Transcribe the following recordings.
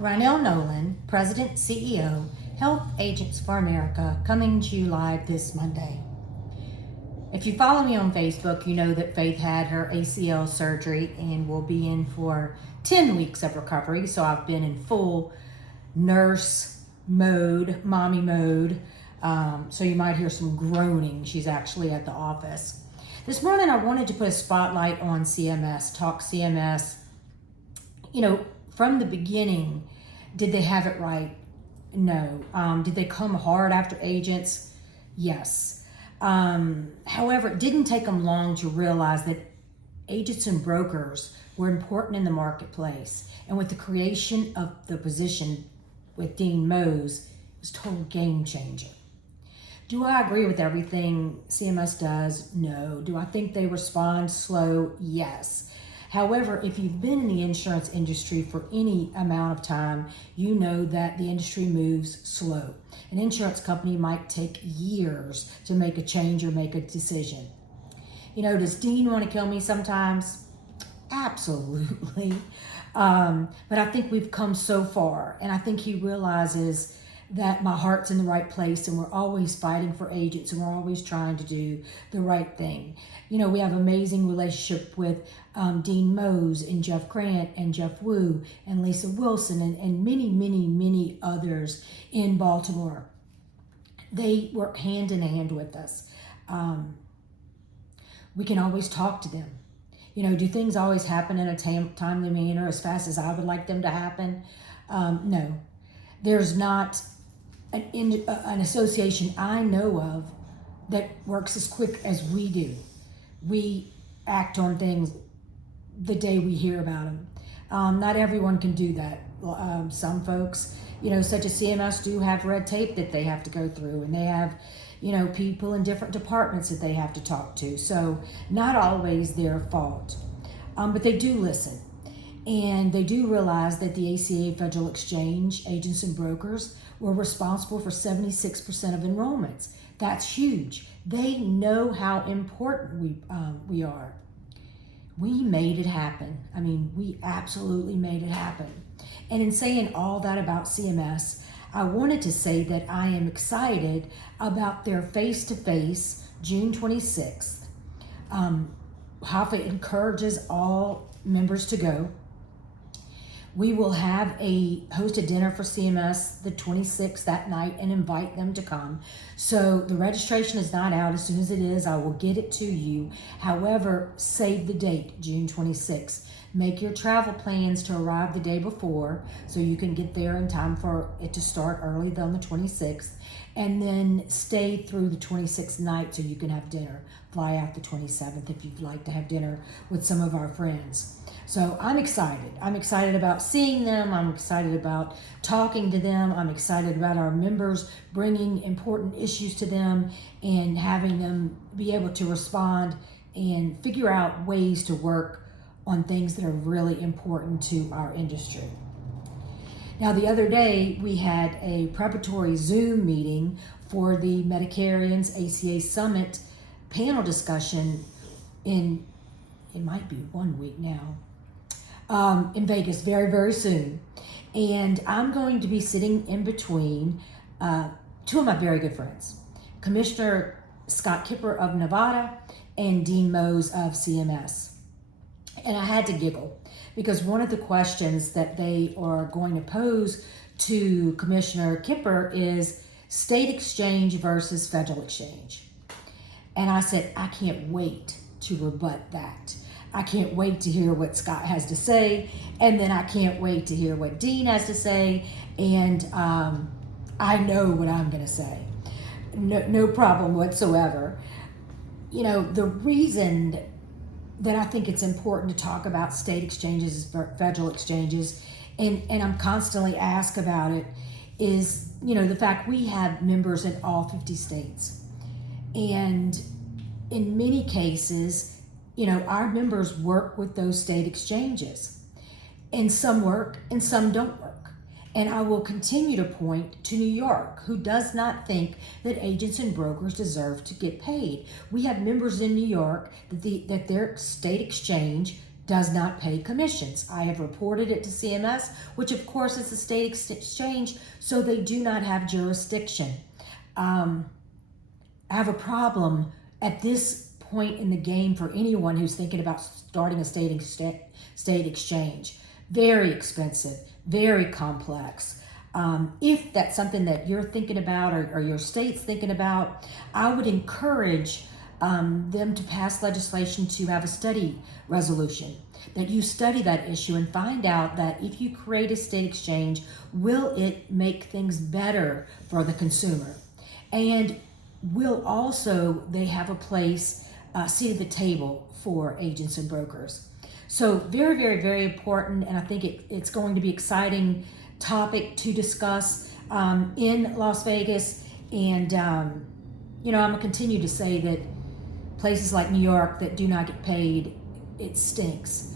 Rynell Nolan, President, CEO, Health Agents for America, coming to you live this Monday. If you follow me on Facebook, you know that Faith had her ACL surgery and will be in for 10 weeks of recovery. So I've been in full nurse mode, mommy mode. So you might hear some groaning. She's actually at the office. This morning I wanted to put a spotlight on CMS, talk CMS. You know, from the beginning, did they have it right? No. Did they come hard after agents? Yes. However, it didn't take them long to realize that agents and brokers were important in the marketplace. And with the creation of the position with Dean Mose, it was a total game changer. Do I agree with everything CMS does? No. Do I think they respond slow? Yes. However, if you've been in the insurance industry for any amount of time, you know that the industry moves slow. An insurance company might take years to make a change or make a decision. You know, does Dean want to kill me sometimes? Absolutely. But I think we've come so far, and I think he realizes that my heart's in the right place, and we're always fighting for agents, and we're always trying to do the right thing. You know, we have an amazing relationship with Dean Mose and Jeff Grant and Jeff Wu and Lisa Wilson and many others in Baltimore. They work hand in hand with us. We can always talk to them. You know, do things always happen in a timely manner as fast as I would like them to happen? No. There's not an association I know of that works as quick as we do. We act on things the day we hear about them. Not everyone can do that. Some folks, you know, such as CMS, do have red tape that they have to go through, and they have, you know, people in different departments that they have to talk to. So not always their fault, but they do listen. And they do realize that the ACA Federal Exchange agents and brokers were responsible for 76% of enrollments. That's huge. They know how important we are. We made it happen. I mean, we absolutely made it happen. And in saying all that about CMS, I wanted to say that I am excited about their face-to-face June 26th. HAFA encourages all members to go. We will host a dinner for CMS the 26th that night and invite them to come. So the registration is not out. As soon as it is, I will get it to you. However, save the date, June 26th. Make your travel plans to arrive the day before so you can get there in time for it to start early on the 26th. And then stay through the 26th night so you can have dinner. Fly out the 27th if you'd like to have dinner with some of our friends. So I'm excited. I'm excited about seeing them. I'm excited about talking to them. I'm excited about our members bringing important issues to them and having them be able to respond and figure out ways to work on things that are really important to our industry. Now, the other day, we had a preparatory Zoom meeting for the Medicarians ACA Summit panel discussion it might be 1 week now, in Vegas very soon. And I'm going to be sitting in between two of my very good friends, Commissioner Scott Kipper of Nevada and Dean Mose of CMS. And I had to giggle because one of the questions that they are going to pose to Commissioner Kipper is state exchange versus federal exchange. And I said, I can't wait to rebut that. I can't wait to hear what Scott has to say, and then I can't wait to hear what Dean has to say, and I know what I'm going to say. No problem whatsoever. You know, the reason that I think it's important to talk about state exchanges, federal exchanges, and I'm constantly asked about it, is, you know, the fact we have members in all 50 states. And in many cases, you know, our members work with those state exchanges. And some work and some don't work. And I will continue to point to New York, who does not think that agents and brokers deserve to get paid. We have members in New York that their state exchange does not pay commissions. I have reported it to CMS, which of course is a state exchange, so they do not have jurisdiction. I have a problem at this point in the game for anyone who's thinking about starting a state exchange. Very expensive, very complex. If that's something that you're thinking about or your state's thinking about, I would encourage them to pass legislation to have a study resolution, that you study that issue and find out that if you create a state exchange, will it make things better for the consumer? And will also they have a place, seat at the table for agents and brokers? So very, very, very important, and I think it's going to be exciting topic to discuss in Las Vegas. And I'm going to continue to say that places like New York that do not get paid, it stinks.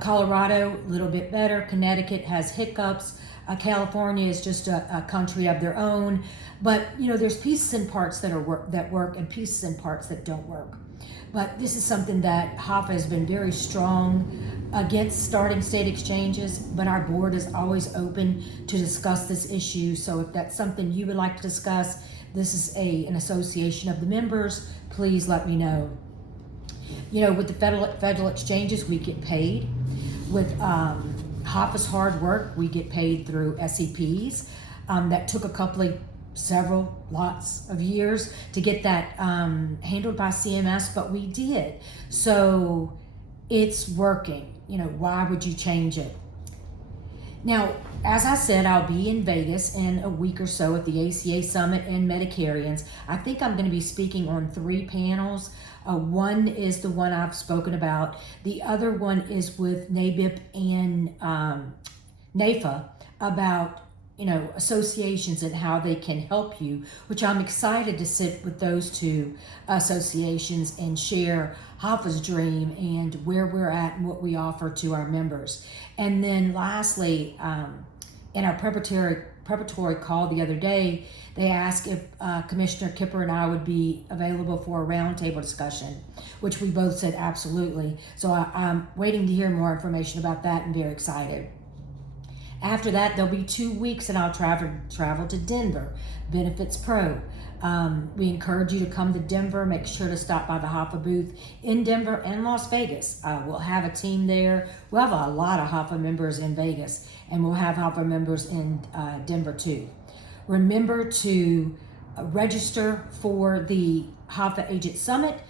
Colorado, a little bit better. Connecticut has hiccups. California is just a country of their own. But there's pieces and parts that work and pieces and parts that don't work. But this is something that HAFA has been very strong against starting state exchanges, but our board is always open to discuss this issue. So if that's something you would like to discuss, this is an association of the members, please let me know. With the federal exchanges, we get paid. With HAFA's hard work, we get paid through SEPs. That took lots of years to get that handled by CMS, but we did. So it's working. Why would you change it? Now, as I said, I'll be in Vegas in a week or so at the ACA Summit and Medicarians. I think I'm going to be speaking on 3 panels. One is the one I've spoken about. The other one is with NABIP and NAFA about associations and how they can help you, which I'm excited to sit with those 2 associations and share HAFA's dream and where we're at and what we offer to our members. And then lastly, in our preparatory call the other day, they asked if Commissioner Kipper and I would be available for a roundtable discussion, which we both said absolutely. So I'm waiting to hear more information about that and very excited. After that, there'll be 2 weeks and I'll travel to Denver, Benefits Pro. We encourage you to come to Denver. Make sure to stop by the HAFA booth in Denver and Las Vegas. We'll have a team there. We'll have a lot of HAFA members in Vegas, and we'll have HAFA members in Denver too. Remember to register for the HAFA Agent Summit.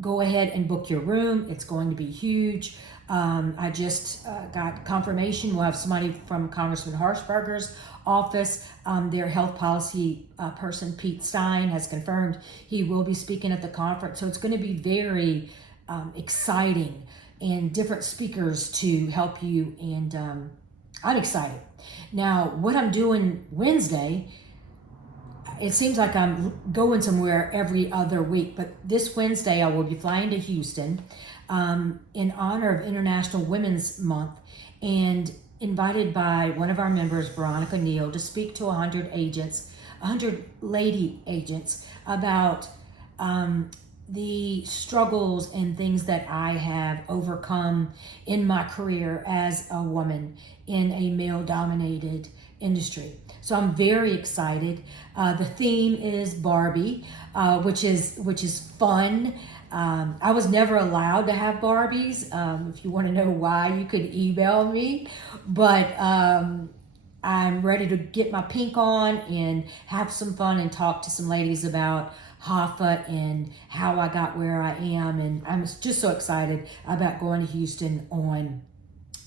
Go ahead and book your room. It's going to be huge. I just got confirmation. We'll have somebody from Congressman Harshberger's office. Their health policy person, Pete Stein, has confirmed he will be speaking at the conference. So it's going to be very exciting and different speakers to help you. And I'm excited. Now, what I'm doing Wednesday, it seems like I'm going somewhere every other week, but this Wednesday I will be flying to Houston in honor of International Women's Month, and invited by one of our members, Veronica Neal, to speak to 100 lady agents about the struggles and things that I have overcome in my career as a woman in a male-dominated industry. So I'm very excited. The theme is Barbie, which is fun. I was never allowed to have Barbies. If you want to know why, you could email me. But I'm ready to get my pink on and have some fun and talk to some ladies about HAFA and how I got where I am. And I'm just so excited about going to Houston on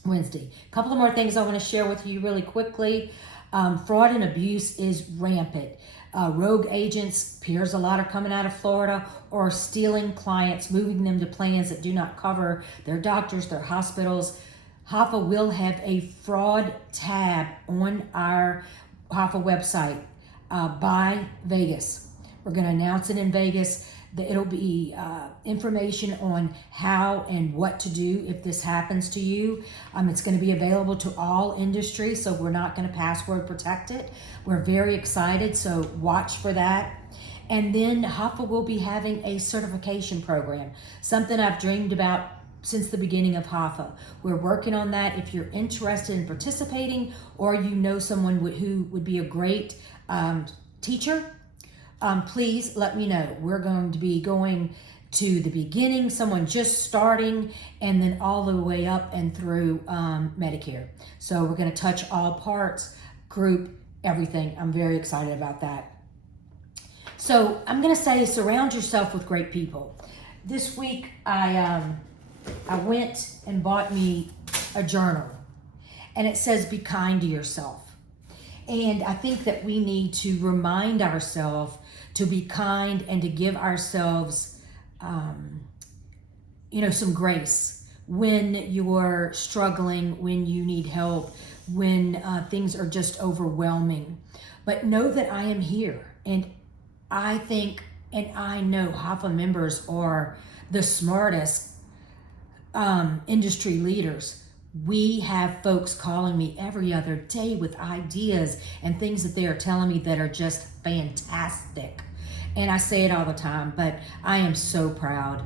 Wednesday. A couple of more things I want to share with you really quickly. Fraud and abuse is rampant. Rogue agents, appears a lot are coming out of Florida, or stealing clients, moving them to plans that do not cover their doctors, their hospitals. HAFA will have a fraud tab on our HAFA website by Vegas. We're going to announce it in Vegas. It'll be information on how and what to do if this happens to you. It's going to be available to all industry, so we're not going to password protect it. We're very excited, so watch for that. And then HAFA will be having a certification program, something I've dreamed about since the beginning of HAFA. We're working on that. If you're interested in participating, or you know someone who would be a great teacher, please let me know. We're going to be going to the beginning, someone just starting, and then all the way up and through Medicare. So we're going to touch all parts, group, everything. I'm very excited about that. So I'm going to say, surround yourself with great people. This week, I went and bought me a journal, and it says, be kind to yourself. And I think that we need to remind ourselves to be kind and to give ourselves, some grace when you're struggling, when you need help, when things are just overwhelming. But know that I am here, and I think and I know HAFA members are the smartest industry leaders. We have folks calling me every other day with ideas and things that they are telling me that are just fantastic. And I say it all the time, but I am so proud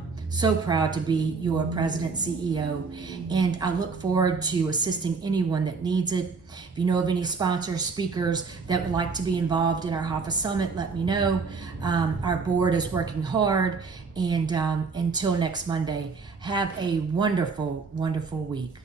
to be your president, CEO, and I look forward to assisting anyone that needs it. If you know of any sponsors, speakers that would like to be involved in our HAFA Summit, let me know. Our board is working hard, and until next Monday, have a wonderful, wonderful week.